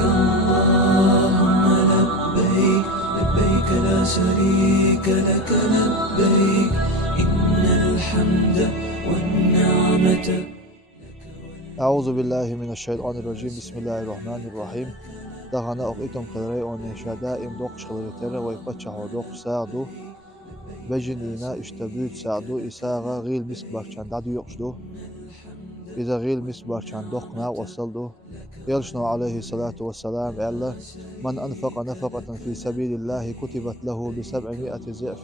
اللهم لبيك لبيك لا شريك لك لبيك إن الحمد والنعمة. أعوذ بالله من الشيطان الرجيم. بسم الله الرحمن الرحيم. دهنا أقيتم قدري أن شدائم دوقش خلوتر ويفتح دوق ساعدو بجنينا اشتبيت ساعدو إساغا غيل مسك بارشان دادو يقشدو إذا غيل مسك بارشان دوقنا وصلدو يلشنو عليه الصلاة والسلام ألا من أنفق نفقة في سبيل الله كتبت له ب700 ضعف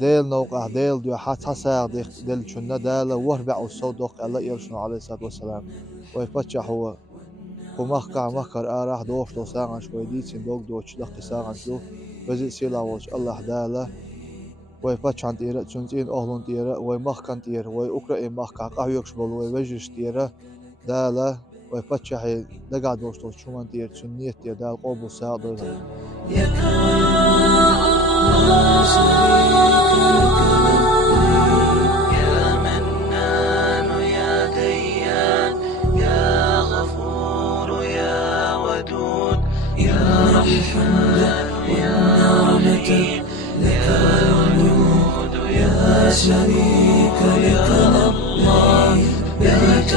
ديل نوقع ديل دو حتى ساعة ديل شنا دالا وربع الصودق ألا يلشنو عليه الصلاة والسلام ويفتح هو ومخكع مخكر آراح دوش دو ساعة شوي ديتين دوق دوش لقي ساعة شو وزي سيلا وش الله دالا ويفتح عن تيرا تشنتين أهلون تيرا ويمخكن تيرا ويأكرا مخكع قهيوكش بول ويوجش تيرا دالا ويفتح لقع دوش دوش شومان تيرا تشنيت تيرا دال قوبو ساعة دوش والنعمة لك والملك يا شريك لك الله لك